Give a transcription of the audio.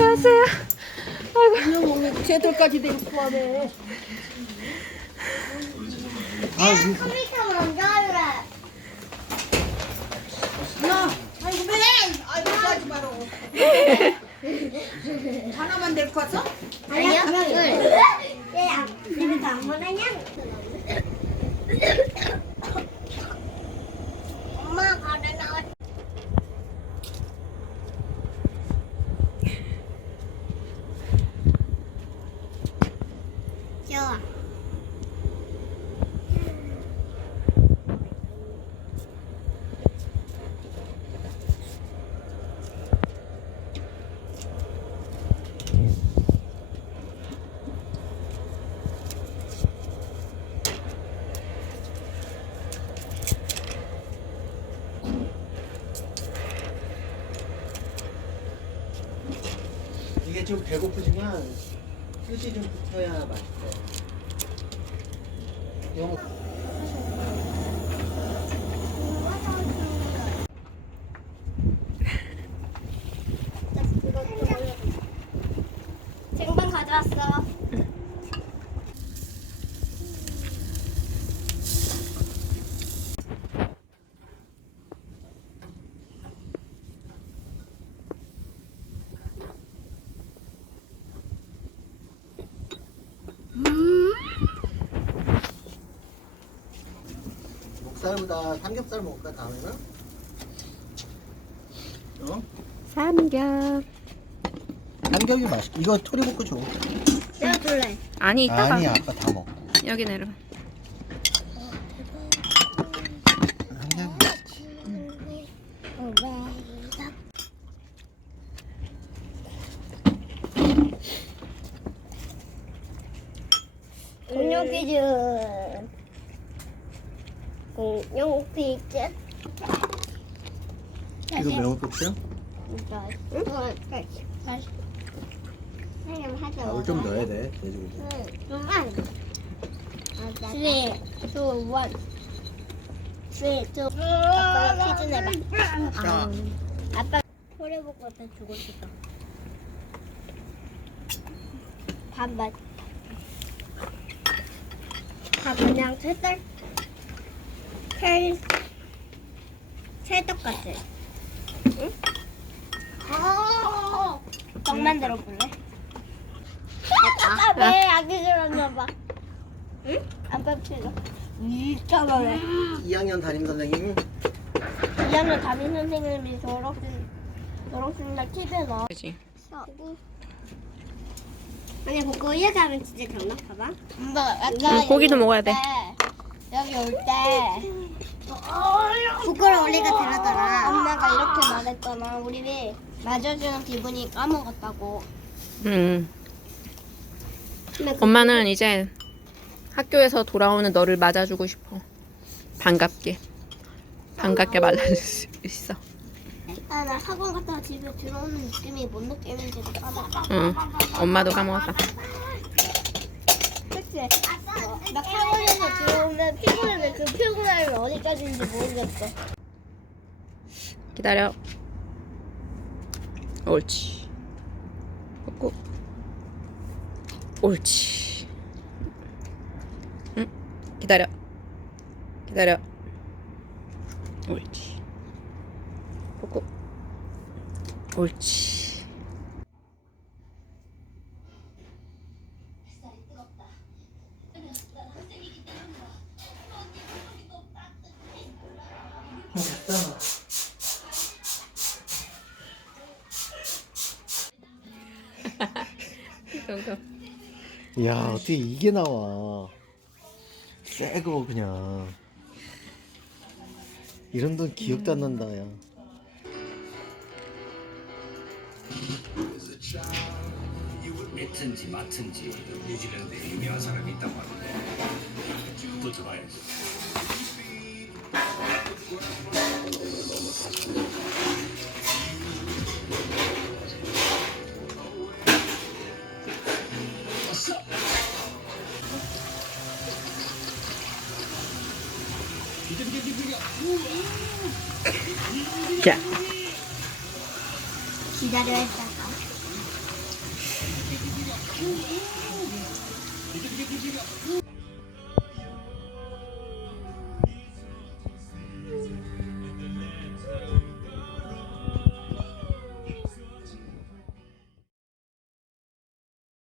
수고하세요. 이놈의 쟤들까지 데리고 하네. 컴퓨터 먼저 하래. 야, 아이고 왜? 아이고 하지 마라. 하나만 데리고 왔어? 아니요. 둘. 얘야, 그래도 안 보내냐? 엄마 가래 나왔. 좋아. 이게 좀 배고프지만 끝이 좀 붙어야 맛있어. 영어. 쟁반 가져왔어. 목살보다 삼겹살 먹을까 다음에는? 어? 삼겹. 삼겹이 맛있. 이거 토리볶고 줘. 내가 줄래. 아니 이따가 아니 아까 다 먹어. 여기 내려. 삼겹이 퀴즈. 이거 매운 고추야? 응? 다시. 선생님 하지 밥을 좀 넣어야 돼. 돼지고기. 좀만. Three, two, one. Three, two. 아빠가 퀴즈 내봐. 자, 아빠 소리 보고 앞에 주고 싶어. 밥 맛. 밥 그냥 찰떡. 찰. 찰떡 같지? 응? 떡 만들어 볼래? 아빠 왜 아기 들었나 봐. 응? 아빠 필요. 진짜 그래. 2학년 담임 선생님 2학년 담임 선생님이 졸업식 졸업식 날 TV에 나와. 그지. 아니 그거 얘기하면 진짜 장난 봐봐. 응, 고기도 먹어야 돼. 여기 올때 그거를 우리가 들었잖아. 엄마가 이렇게 말했잖아. 우리 맞아주는 기분이 까먹었다고. 음. 근데 그- 엄마는 이제 학교에서 돌아오는 너를 맞아주고 싶어. 반갑게. 반갑게 말해줄 수 있어. 아, 나 학원 갔다가 집에 들어오는 느낌이 뭔 느낌인지도 까먹었어. 응. 엄마도 까먹었어. 그치? 어, 막 학원에서 들어오면 피곤한데 그 피곤함이 어디까지인지 모르겠어. 기다려. 옳지. 꾹. 옳지. 응. 기다려. 기다려. 옳지. 꾹. 옳지. 야 어떻게 이게 나와? 새거 그냥. 이런 돈 기억도 안 난다 야. 매튼지 마튼지 뉴질랜드에 유명한 사람이 있다고 하는데 붙어봐야지 Tu vas te laisser.